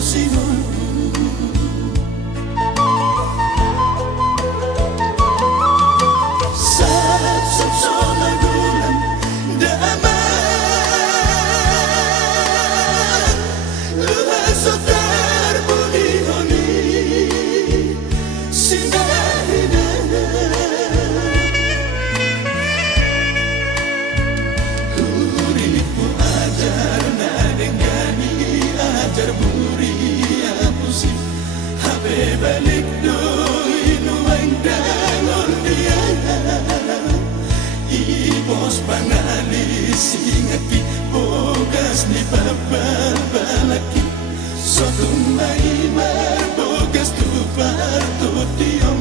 Simon. Sab sona gulam daman luhaso tarbudi honi sinahina uripku ajar nadengani ajar buri aku sih habe balik doi nuang dangor dia Ibos pangali singaki bogas ni babalaki sotumai mar bogas tu parto tiom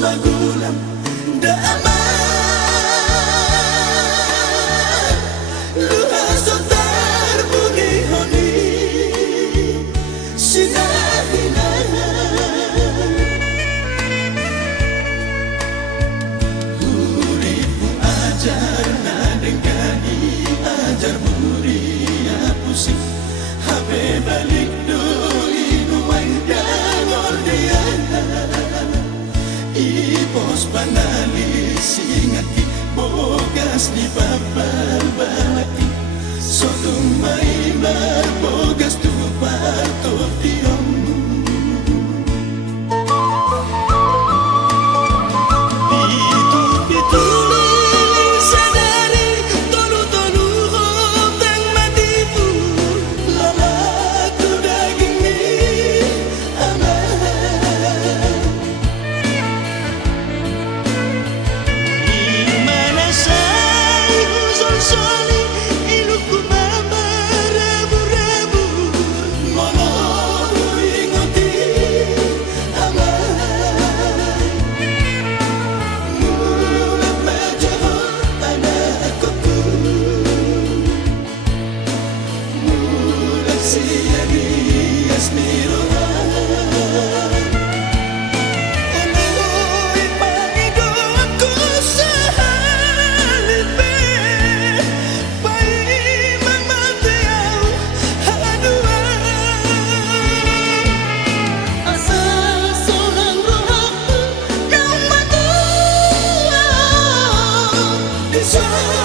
magulam daman luhaso tarbudi honi sinahina uripku ajar nadengani ajar buri aku sih habe balik doi nuang dangor dia Ibos panali singati bogas di babal balaki sotumai mar bogas tu parto tiom Pitu sadari tolu hotang matipu lama tu daging ni aman Soli iluku mama rebu-rebu Mono ingoti amai Mulat majaho anakku Mulat siagi asmirohan This